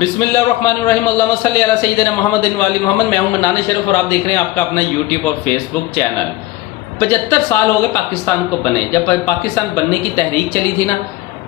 بسم اللہ الرحمن الرحیم، اللہم صلی علی سیدنا محمد والی محمد۔ میں ہوں منان شریف اور آپ دیکھ رہے ہیں آپ کا اپنا یوٹیوب اور فیس بک چینل۔ 75 سال ہو گئے پاکستان کو بنے۔ جب پاکستان بننے کی تحریک چلی تھی نا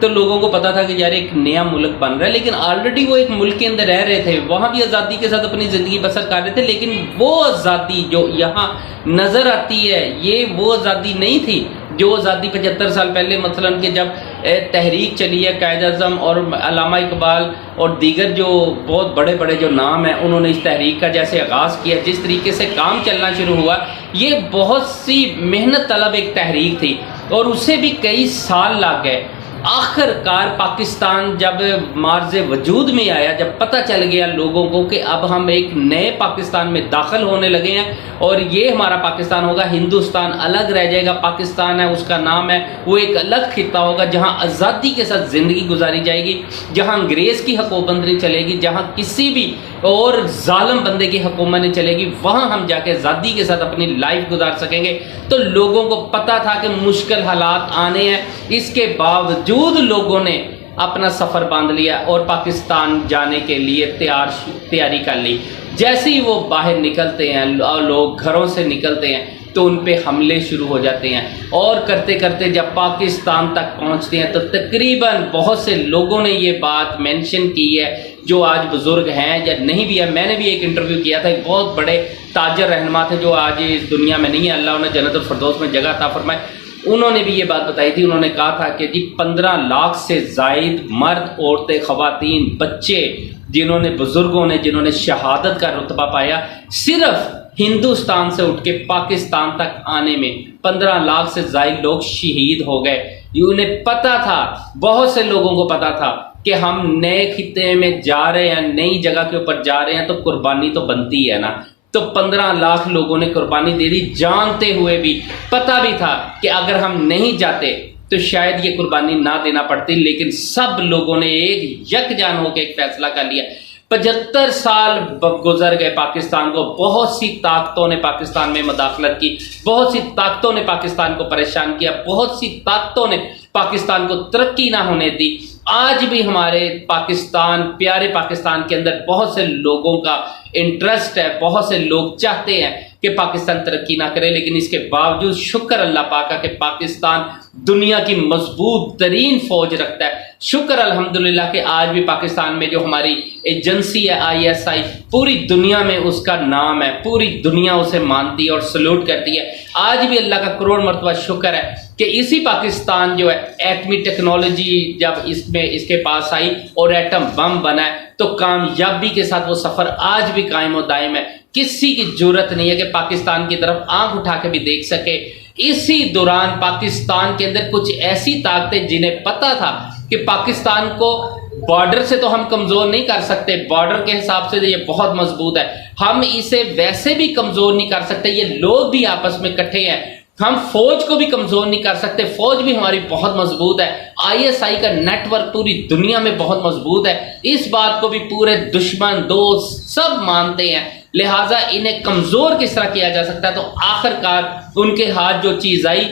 تو لوگوں کو پتا تھا کہ یار ایک نیا ملک بن رہا ہے، لیکن آلریڈی وہ ایک ملک کے اندر رہ رہے تھے، وہاں بھی آزادی کے ساتھ اپنی زندگی بسر کر رہے تھے، لیکن وہ آزادی جو یہاں نظر آتی ہے یہ وہ آزادی نہیں تھی جو آزادی 75 سال پہلے مثلا کہ جب تحریک چلی ہے، قائد اعظم اور علامہ اقبال اور دیگر جو بہت بڑے بڑے جو نام ہیں انہوں نے اس تحریک کا جیسے آغاز کیا، جس طریقے سے کام چلنا شروع ہوا، یہ بہت سی محنت طلب ایک تحریک تھی اور اسے بھی کئی سال لگ گئے۔ آخر کار پاکستان جب معرض وجود میں آیا، جب پتہ چل گیا لوگوں کو کہ اب ہم ایک نئے پاکستان میں داخل ہونے لگے ہیں اور یہ ہمارا پاکستان ہوگا، ہندوستان الگ رہ جائے گا، پاکستان ہے اس کا نام ہے، وہ ایک الگ خطہ ہوگا جہاں آزادی کے ساتھ زندگی گزاری جائے گی، جہاں انگریز کی حکومت نہیں چلے گی، جہاں کسی بھی اور ظالم بندے کی حکومت نہیں چلے گی، وہاں ہم جا کے آزادی کے ساتھ اپنی لائف گزار سکیں گے۔ تو لوگوں کو پتہ تھا کہ مشکل حالات آنے ہیں، اس کے باوجود لوگوں نے اپنا سفر باندھ لیا اور پاکستان جانے کے لیے تیاری کر لی۔ جیسے ہی وہ باہر نکلتے ہیں، لوگ گھروں سے نکلتے ہیں تو ان پہ حملے شروع ہو جاتے ہیں، اور کرتے کرتے جب پاکستان تک پہنچتے ہیں تو تقریباً بہت سے لوگوں نے یہ بات مینشن کی ہے جو آج بزرگ ہیں یا نہیں بھی ہے۔ میں نے بھی ایک انٹرویو کیا تھا، ایک بہت بڑے تاجر رہنما تھے جو آج اس دنیا میں نہیں ہے، اللہ انہیں جنت الفردوس میں جگہ عطا فرمائے۔ انہوں نے بھی یہ بات بتائی تھی، انہوں نے کہا تھا کہ جی 15 لاکھ سے زائد مرد، عورتیں، خواتین، بچے، بزرگوں نے جنہوں نے شہادت کا رتبہ پایا، صرف ہندوستان سے اٹھ کے پاکستان تک آنے میں 15 لاکھ سے زائد لوگ شہید ہو گئے۔ انہیں پتہ تھا، بہت سے لوگوں کو پتہ تھا کہ ہم نئے خطے میں جا رہے ہیں، نئی جگہ کے اوپر جا رہے ہیں تو قربانی تو بنتی ہے نا۔ تو 15 لاکھ لوگوں نے قربانی دے دی، جانتے ہوئے بھی، پتہ بھی تھا کہ اگر ہم نہیں جاتے تو شاید یہ قربانی نہ دینا پڑتی، لیکن سب لوگوں نے ایک یکجان ہو کے ایک فیصلہ کر لیا۔ 75 سال گزر گئے پاکستان کو، بہت سی طاقتوں نے پاکستان میں مداخلت کی، بہت سی طاقتوں نے پاکستان کو پریشان کیا، بہت سی طاقتوں نے پاکستان کو ترقی نہ ہونے دی۔ آج بھی ہمارے پاکستان، پیارے پاکستان کے اندر بہت سے لوگوں کا انٹرسٹ ہے، بہت سے لوگ چاہتے ہیں کہ پاکستان ترقی نہ کرے، لیکن اس کے باوجود شکر اللہ پاک کا کہ پاکستان دنیا کی مضبوط ترین فوج رکھتا ہے۔ شکر الحمدللہ کہ آج بھی پاکستان میں جو ہماری ایجنسی ہے ISI، پوری دنیا میں اس کا نام ہے، پوری دنیا اسے مانتی ہے اور سلوٹ کرتی ہے۔ آج بھی اللہ کا کروڑ مرتبہ شکر ہے کہ اسی پاکستان جو ہے ایٹمی ٹیکنالوجی جب اس کے پاس آئی اور ایٹم بم بنا ہے تو کامیابی کے ساتھ وہ سفر آج بھی قائم و دائم ہے۔ کسی کی جرت نہیں ہے کہ پاکستان کی طرف آنکھ اٹھا کے بھی دیکھ سکے۔ اسی دوران پاکستان کے اندر کچھ ایسی طاقتیں جنہیں پتہ تھا کہ پاکستان کو بارڈر سے تو ہم کمزور نہیں کر سکتے، بارڈر کے حساب سے یہ بہت مضبوط ہے، ہم اسے ویسے بھی کمزور نہیں کر سکتے، یہ لوگ بھی آپس میں اکٹھے ہیں، ہم فوج کو بھی کمزور نہیں کر سکتے، فوج بھی ہماری بہت مضبوط ہے، ISI کا نیٹ ورک پوری دنیا میں بہت مضبوط ہے، اس بات کو بھی پورے دشمن، دوست سب مانتے ہیں، لہٰذا انہیں کمزور کس طرح کیا جا سکتا ہے۔ تو آخر کار ان کے ہاتھ جو چیز آئی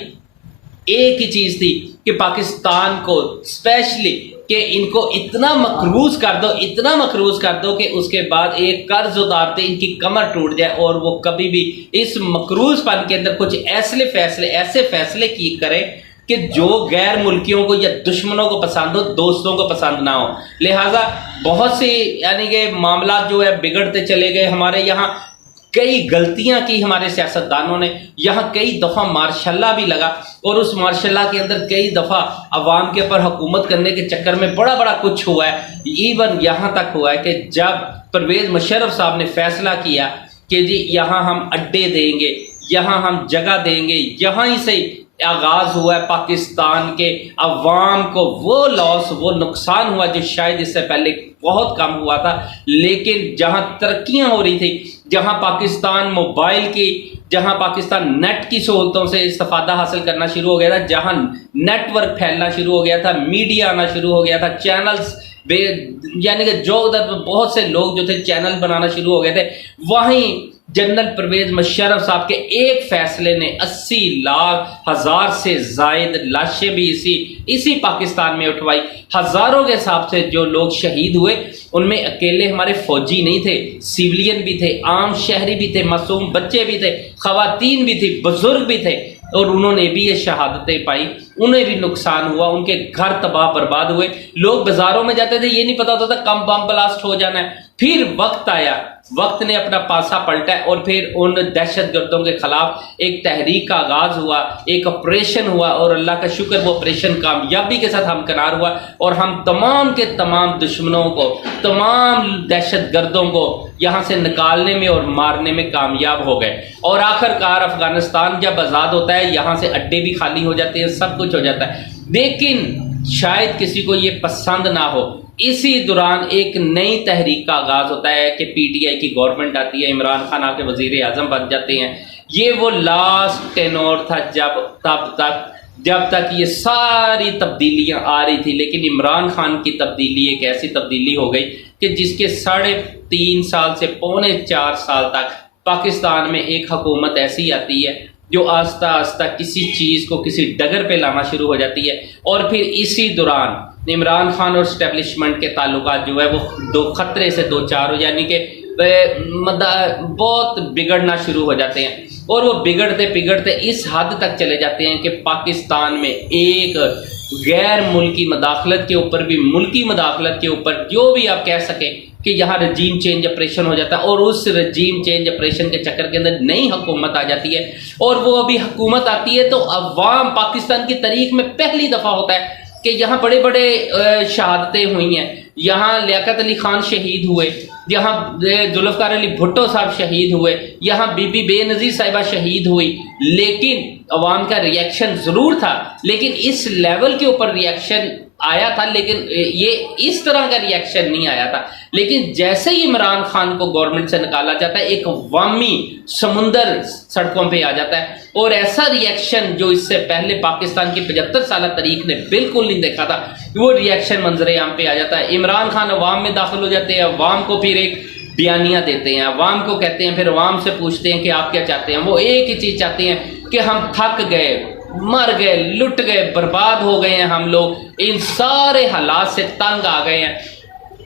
ایک ہی چیز تھی کہ پاکستان کو اسپیشلی کہ ان کو اتنا مقروض کر دو، اتنا مقروض کر دو کہ اس کے بعد ایک قرض اتارتے ان کی کمر ٹوٹ جائے اور وہ کبھی بھی اس مقروض پن کے اندر کچھ ایسے فیصلے کی کرے کہ جو غیر ملکیوں کو یا دشمنوں کو پسند ہو، دوستوں کو پسند نہ ہو۔ لہٰذا بہت سی یعنی کہ معاملات جو ہے بگڑتے چلے گئے، ہمارے یہاں کئی غلطیاں کی ہمارے سیاستدانوں نے، یہاں کئی دفعہ مارشاء اللہ بھی لگا اور اس مارشاء اللہ کے اندر کئی دفعہ عوام کے اوپر حکومت کرنے کے چکر میں بڑا کچھ ہوا ہے۔ ایون یہاں تک ہوا ہے کہ جب پرویز مشرف صاحب نے فیصلہ کیا کہ جی یہاں ہم اڈے دیں گے، یہاں ہم جگہ دیں گے، یہاں ہی سے آغاز ہوا ہے پاکستان کے عوام کو وہ لاس، وہ نقصان ہوا جو شاید اس سے پہلے بہت کم ہوا تھا، لیکن جہاں ترقیاں ہو رہی تھی، جہاں پاکستان موبائل کی، جہاں پاکستان نیٹ کی سہولتوں سے استفادہ حاصل کرنا شروع ہو گیا تھا، جہاں نیٹ ورک پھیلنا شروع ہو گیا تھا، میڈیا آنا شروع ہو گیا تھا، چینلز यानी कि जो उधर बहत से लोग जो थे चैनल बनाना शुरू हो गए थे, वहीं जनरल परवेज मुशर्रफ साहब के एक फैसले ने 80 लाख हज़ार से जायद लाशें भी इसी पाकिस्तान में उठवाई। हज़ारों के हिसाब से जो लोग शहीद हुए, उनमें अकेले हमारे फौजी नहीं थे, सिविलियन भी थे, आम शहरी भी थे, मासूम बच्चे भी थे, खवातीन भी थी, बुजुर्ग भी थे, और उन्होंने भी ये शहादतें पाई। उन्हें भी नुकसान हुआ, उनके घर तबाह बर्बाद हुए। लोग बाजारों में जाते थे, ये नहीं पता होता था कम बम ब्लास्ट हो जाना है। फिर वक्त आया, वक्त ने अपना पासा पलटा और फिर उन दहशतगर्दों के खिलाफ एक तहरीक का आगाज हुआ, एक ऑपरेशन हुआ, और अल्लाह का शुक्र वो ऑपरेशन कामयाबी के साथ हमकिनार हुआ, और हम तमाम के तमाम दुश्मनों को, तमाम दहशतगर्दों को यहाँ से निकालने में और मारने में कामयाब हो गए। और आखिरकार अफगानिस्तान जब आज़ाद होता है, यहाँ से अड्डे भी खाली हो जाते हैं, सब कुछ हो जाता है। लेकिन शायद किसी को ये पसंद ना हो, इसी दौरान एक नई तहरीक का आगाज होता है कि पीटीआई की गवर्नमेंट आती है, इमरान खान आपके वजीर आजम बन जाते हैं। ये वो लास्ट टेनोर था जब तक ये सारी तब्दीलियां आ रही थी। लेकिन इमरान खान की तब्दीली एक ऐसी तब्दीली हो गई कि जिसके 3.5 साल से 3.25 साल तक पाकिस्तान में एक हुकूमत ऐसी आती है जो आस्ता आस्ता किसी चीज़ को किसी डगर पे लाना शुरू हो जाती है। और फिर इसी दौरान इमरान खान और स्टैब्लिशमेंट के ताल्लुकात जो है वो दो खतरे से दो चार हो, यानी कि बहुत बिगड़ना शुरू हो जाते हैं। और वो बिगड़ते बिगड़ते इस हद तक चले जाते हैं कि पाकिस्तान में एक गैर मुल्की मदाखलत के ऊपर भी मुल्की मदाखलत के ऊपर जो भी आप कह सकें कि यहाँ रजीम चेंज ऑपरेशन हो जाता है। और उस रजीम चेंज ऑपरेशन के चक्कर के अंदर नई हुकूमत आ जाती है, और वो अभी हुकूमत आती है तो अवाम पाकिस्तान की तारीख में पहली दफ़ा होता है कि यहाँ बड़े बड़े शहादतें हुई हैं। यहाँ लियाकत अली खान शहीद हुए, यहाँ जुल्फ़िकार अली भुट्टो साहब शहीद हुए, यहाँ बीबी बेनज़ीर साहिबा शहीद हुई। लेकिन अवाम का रिएक्शन ज़रूर था, लेकिन इस लेवल के ऊपर रिएक्शन आया था, लेकिन ये इस तरह का रिएक्शन नहीं आया था। लेकिन जैसे ही इमरान खान को गवर्नमेंट से निकाला जाता है, एक अवामी समुंदर सड़कों पे आ जाता है। और ऐसा रिएक्शन जो इससे पहले पाकिस्तान की 75 साल तारीख ने बिल्कुल नहीं देखा था, वो रिएक्शन मंजरे आम पे आ जाता है। इमरान खान अवाम में दाखिल हो जाते हैं, अवाम को फिर एक बयानियाँ देते हैं, अवाम को कहते हैं, फिर अवाम से पूछते हैं कि आप क्या चाहते हैं। वो एक ही चीज़ चाहते हैं कि हम थक गए, मर गए, लुट गए, बर्बाद हो गए हैं, हम लोग इन सारे हालात से तंग आ गए हैं।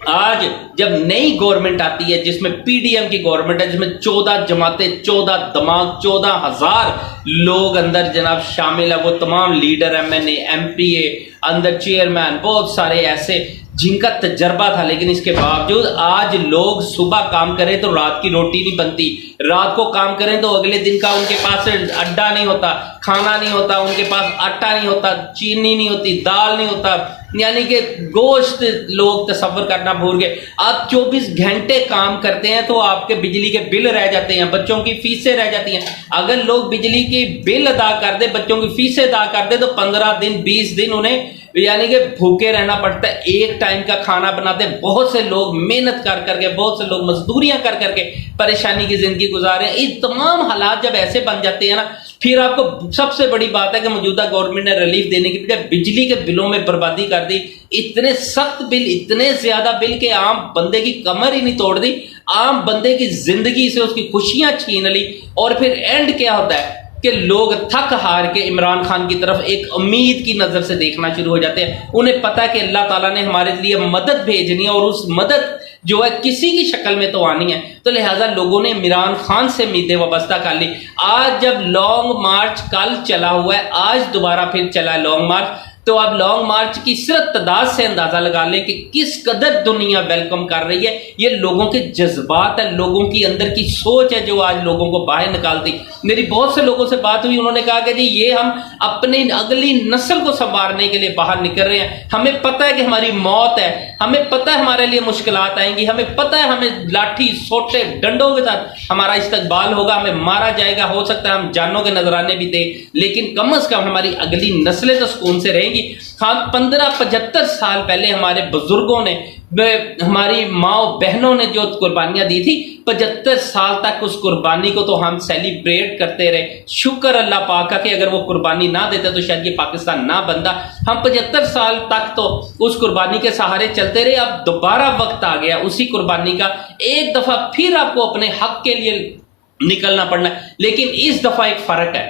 आज जब नई गवर्नमेंट आती है, जिसमें पीडीएम की गवर्नमेंट है, जिसमें 14 जमातें, 14 दमाग, 14,000 लोग अंदर जनाब शामिल है, वो तमाम लीडर, एमएनए, एमपीए, अंदर चेयरमैन, बहुत सारे ऐसे जिनका तजर्बा था। लेकिन इसके बावजूद आज लोग सुबह काम करें तो रात की रोटी नहीं बनती, रात को काम करें तो अगले दिन का उनके पास अड्डा नहीं होता, खाना नहीं होता, उनके पास आटा नहीं होता, चीनी नहीं होती, दाल नहीं होता, यानी कि गोश्त लोग तसव्वुर करना भूल गए। आप 24 घंटे काम करते हैं तो आपके बिजली के बिल रह जाते हैं, बच्चों की फीसें रह जाती हैं। अगर लोग बिजली की बिल अदा कर दे, बच्चों की फीसें अदा कर दे, तो 15 दिन 20 दिन उन्हें यानी कि भूखे रहना पड़ता है। एक टाइम का खाना बनाते बहुत से लोग मेहनत कर करके, बहुत से लोग मजदूरियां कर करके परेशानी की जिंदगी गुजार रहे हैं। ये तमाम हालात जब ऐसे बन जाते हैं ना, फिर आपको सबसे बड़ी बात है कि मौजूदा गवर्नमेंट ने रिलीफ देने की बजाय बिजली के बिलों में बर्बादी कर दी। इतने सख्त बिल, इतने ज्यादा बिल के आम बंदे की कमर ही नहीं तोड़ दी, आम बंदे की जिंदगी से उसकी खुशियां छीन ली। और फिर एंड क्या होता है कि लोग थक हार के इमरान खान की तरफ एक उम्मीद की नज़र से देखना शुरू हो जाते हैं। उन्हें पता है कि अल्लाह ताला ने हमारे लिए मदद भेजनी है, और उस मदद जो है किसी की शक्ल में तो आनी है। तो लिहाजा लोगों ने इमरान खान से उम्मीदें वाबस्ता कर ली। आज जब लॉन्ग मार्च कल चला हुआ है, आज दोबारा फिर चला है लॉन्ग मार्च, तो आप लॉन्ग मार्च की सिर्फ तादाद से अंदाजा लगा लें कि किस कदर दुनिया वेलकम कर रही है। ये लोगों के जज्बात है, लोगों की अंदर की सोच है जो आज लोगों को बाहर निकालती। मेरी बहुत से लोगों से बात हुई, उन्होंने कहा कि जी ये हम अपनी अगली नस्ल को संवारने के लिए बाहर निकल रहे हैं। हमें पता है कि हमारी मौत है, हमें पता है हमारे लिए मुश्किलात आएंगी, हमें पता है हमें लाठी सोटे डंडों के साथ हमारा इस्तकबाल होगा, हमें मारा जाएगा, हो सकता है हम जानों के नजराने भी दें, लेकिन कम अज कम हमारी अगली नस्लें तो सुकून से रहेंगी। हाँ, 15-75 साल पहले हमारे बुजुर्गों ने हमारी माँ बहनों ने जो कुर्बानियां दी थी, 75 साल तक उस कुर्बानी को तो हम सेलिब्रेट करते रहे। शुक्र अल्लाह पाक का कि अगर वो कुर्बानी ना देते तो शायद ये पाकिस्तान ना बनता। हम 75 साल तक तो उस कुर्बानी के सहारे चलते रहे। अब दोबारा वक्त आ गया उसी कुर्बानी का, एक दफा फिर आपको अपने हक के लिए निकलना पड़ना है। लेकिन इस दफा एक फर्क है,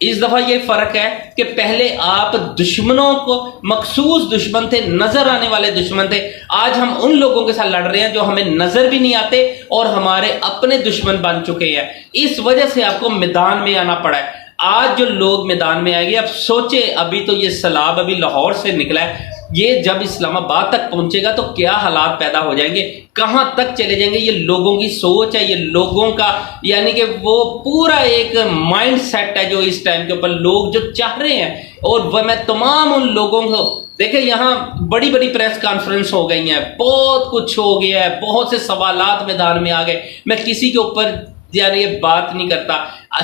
इस दफा ये फर्क है कि पहले आप दुश्मनों को, मखसूस दुश्मन थे, नजर आने वाले दुश्मन थे। आज हम उन लोगों के साथ लड़ रहे हैं जो हमें नजर भी नहीं आते और हमारे अपने दुश्मन बन चुके हैं। इस वजह से आपको मैदान में आना पड़ा है। आज जो लोग मैदान में आएंगे, अब सोचे, अभी तो ये सैलाब अभी लाहौर से निकला है, ये जब इस्लामाबाद तक पहुंचेगा तो क्या हालात पैदा हो जाएंगे, कहां तक चले जाएंगे। ये लोगों की सोच है, ये लोगों का यानी कि वो पूरा एक माइंड सेट है जो इस टाइम के ऊपर लोग जो चाह रहे हैं। और वह मैं तमाम उन लोगों को देखिए, यहाँ बड़ी बड़ी प्रेस कॉन्फ्रेंस हो गई हैं, बहुत कुछ हो गया है, बहुत से सवालात मैदान में आ गए। मैं किसी के ऊपर यानी ये बात नहीं करता,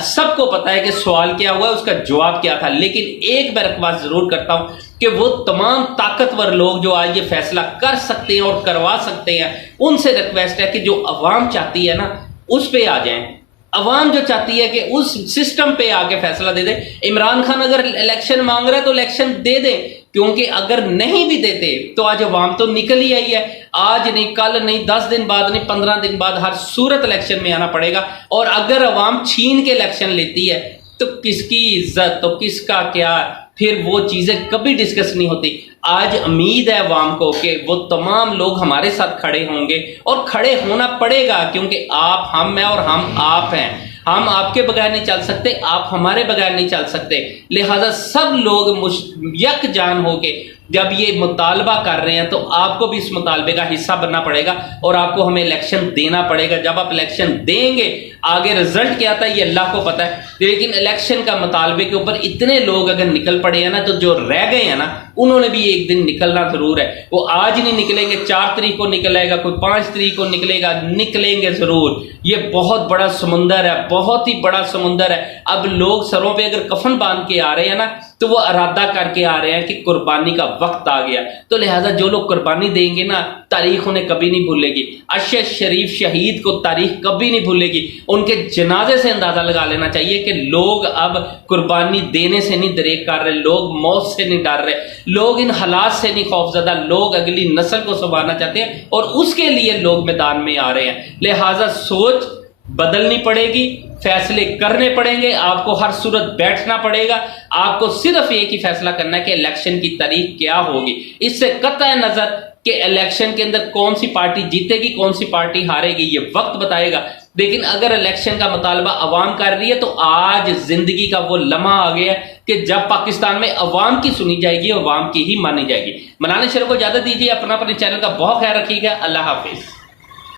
सबको पता है कि सवाल क्या हुआ, उसका जवाब क्या था। लेकिन एक मैं रिक्वेस्ट जरूर करता हूं कि वो तमाम ताकतवर लोग जो आज ये फैसला कर सकते हैं और करवा सकते हैं, उनसे रिक्वेस्ट है कि जो अवाम चाहती है ना उस पे आ जाएं। अवाम जो चाहती है कि उस सिस्टम पे आके फैसला दे दे। इमरान खान अगर इलेक्शन मांग रहा है तो इलेक्शन दे दे, क्योंकि अगर नहीं भी देते तो आज अवाम तो निकल ही आई है। आज नहीं, कल नहीं, 10 दिन बाद नहीं, 15 दिन बाद हर सूरत इलेक्शन में आना पड़ेगा। और अगर अवाम छीन के इलेक्शन लेती है तो किसकी इज्जत, तो किसका क्या, फिर वो चीजें कभी डिस्कस नहीं होती। आज उम्मीद है अवाम को कि वो तमाम लोग हमारे साथ खड़े होंगे और खड़े होना पड़ेगा, क्योंकि आप हम हैं और हम आप हैं। हम आपके बगैर नहीं चल सकते, आप हमारे बगैर नहीं चल सकते। लिहाजा सब लोग यकजान होके जब ये मुतालबा कर रहे हैं तो आपको भी इस मुतालबे का हिस्सा बनना पड़ेगा और आपको हमें इलेक्शन देना पड़ेगा। जब आप इलेक्शन देंगे, आगे रिजल्ट क्या आता है ये अल्लाह को पता है, लेकिन इलेक्शन का मुतालबे के ऊपर इतने लोग अगर निकल पड़े हैं ना, तो जो रह गए हैं ना उन्होंने भी एक दिन निकलना जरूर है। वो आज नहीं निकलेंगे, 4 तारीख को निकलेगा, कोई 5 तारीख को निकलेगा, निकलेंगे जरूर। ये बहुत बड़ा समुंदर है, बहुत ही बड़ा समुंदर है। अब लोग सरों पे अगर कफन बांध के आ रहे हैं ना तो वो इरादा करके आ रहे हैं कि कुर्बानी का वक्त आ गया। तो लिहाजा जो लोग कुर्बानी देंगे ना, तारीख उन्हें कभी नहीं भूलेगी। अरशद शरीफ शहीद को तारीख कभी नहीं भूलेगी। उनके जनाजे से अंदाजा लगा लेना चाहिए कि लोग अब कुर्बानी देने से नहीं दरेक कर रहे, लोग मौत से नहीं डर रहे, लोग इन हालात से नहीं खौफजदा, लोग अगली नस्ल को संवारना चाहते हैं और उसके लिए लोग मैदान में आ रहे हैं। लिहाजा सोच बदलनी पड़ेगी, फैसले करने पड़ेंगे, आपको हर सूरत बैठना पड़ेगा। आपको सिर्फ एक ही फैसला करना है कि इलेक्शन की तारीख क्या होगी। इससे कतई नजर कि इलेक्शन के अंदर कौन सी पार्टी जीतेगी, कौन सी पार्टी हारेगी, ये वक्त बताएगा। लेकिन अगर इलेक्शन का मुतालबा अवाम कर रही है तो आज जिंदगी का वो लम्हा आ गया कि जब पाकिस्तान में अवाम की सुनी जाएगी, अवाम की ही मानी जाएगी। मनाने शरीफ को इजाजत दीजिए। अपना अपने चैनल का बहुत ख्याल रखिएगा। अल्लाह हाफिज।